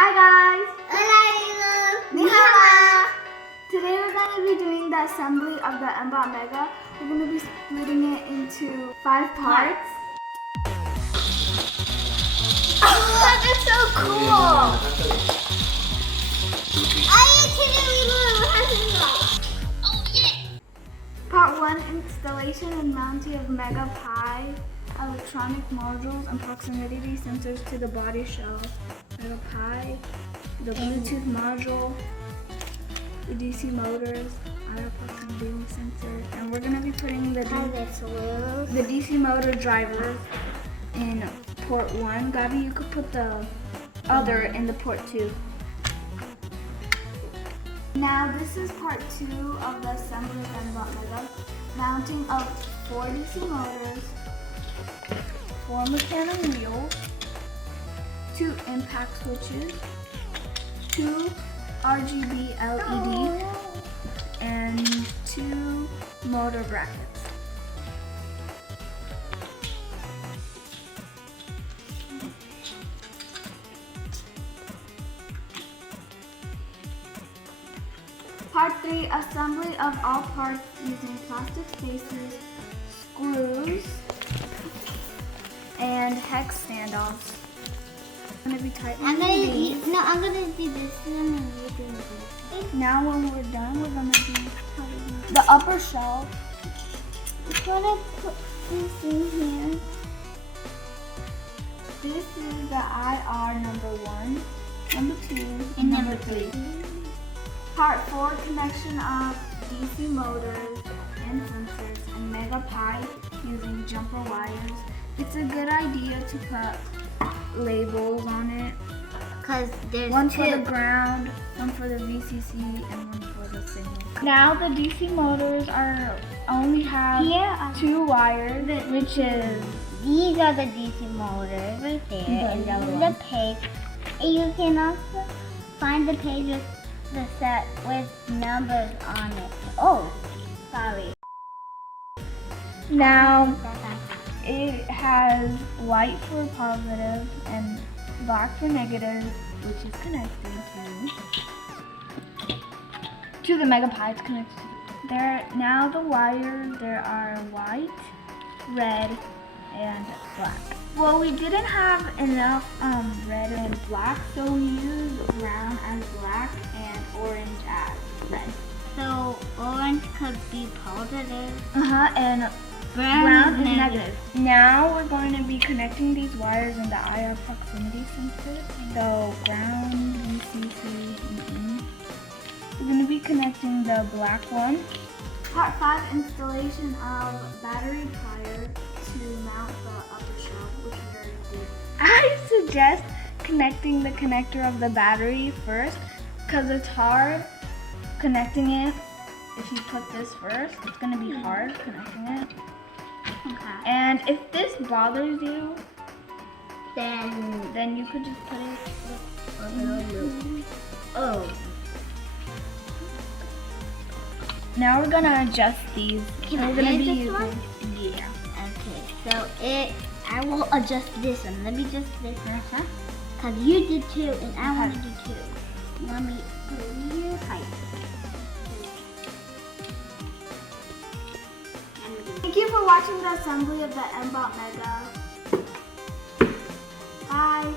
Hi guys! Hola! Today we're going to be doing the assembly of the Mbot Mega. We're going to be splitting it into 5 parts. Oh, that's so cool! Part 1, installation and mounting of Mega Pi electronic modules and proximity sensors to the body shell. Mega Pi, the Bluetooth module, the DC motors, IR proximity sensor, and we're going to be putting the DC motor drivers in port 1. Gabby, you could put the other in the port 2. Now this is part 2 of the assembly of Mbot Mega. Mounting of 4 DC motors, 4 mechanical wheels, 2 impact switches, 2 RGB LED, and 2 motor brackets. Part 3, assembly of all parts using plastic spacers, screws, and hex standoffs. I'm going to be tightening these. I'm gonna do this one and you're gonna do this. Now when we're done, we're going to do the upper shelf. I'm gonna put this in here. This is the IR number 1, number 2, And number 3. Part 4, connection of DC motors and sensors and Mega Pi using jumper wires. It's a good idea to put labels on it. Because there's One two. for the ground, one for the VCC, and one for the signal. Now the DC motors only have Here are 2 wires, which is These are the DC motors right there, and this is the page. And you can also find the page with the set with numbers on it. Oh, sorry. now it has white for positive and black for negative, which is connected to the Mega Pi. It's connected to now the wires, there are white, red, and black. Well, we didn't have enough red and black, so we used brown as black and orange as red. So orange could be positive. And brown is negative. Now we're going to be connecting these wires in the IR proximity sensor. So ground, VCC, We're going to be connecting the black one. Part 5, installation of battery prior to mount the upper shelf, which we already did. I suggest connecting the connector of the battery first, because it's hard connecting it. If you put this first, it's going to be hard connecting it. Okay. And if this bothers you, Then you could just put it. oh. Now we're gonna adjust these. Can we're I gonna adjust be this using, one? Yeah. Okay. So I will adjust this one. Let me adjust this one, huh? Cause you did 2 and I want to do 2. Let me put it here tight. Thank you for watching the assembly of the Mbot Mega. Bye.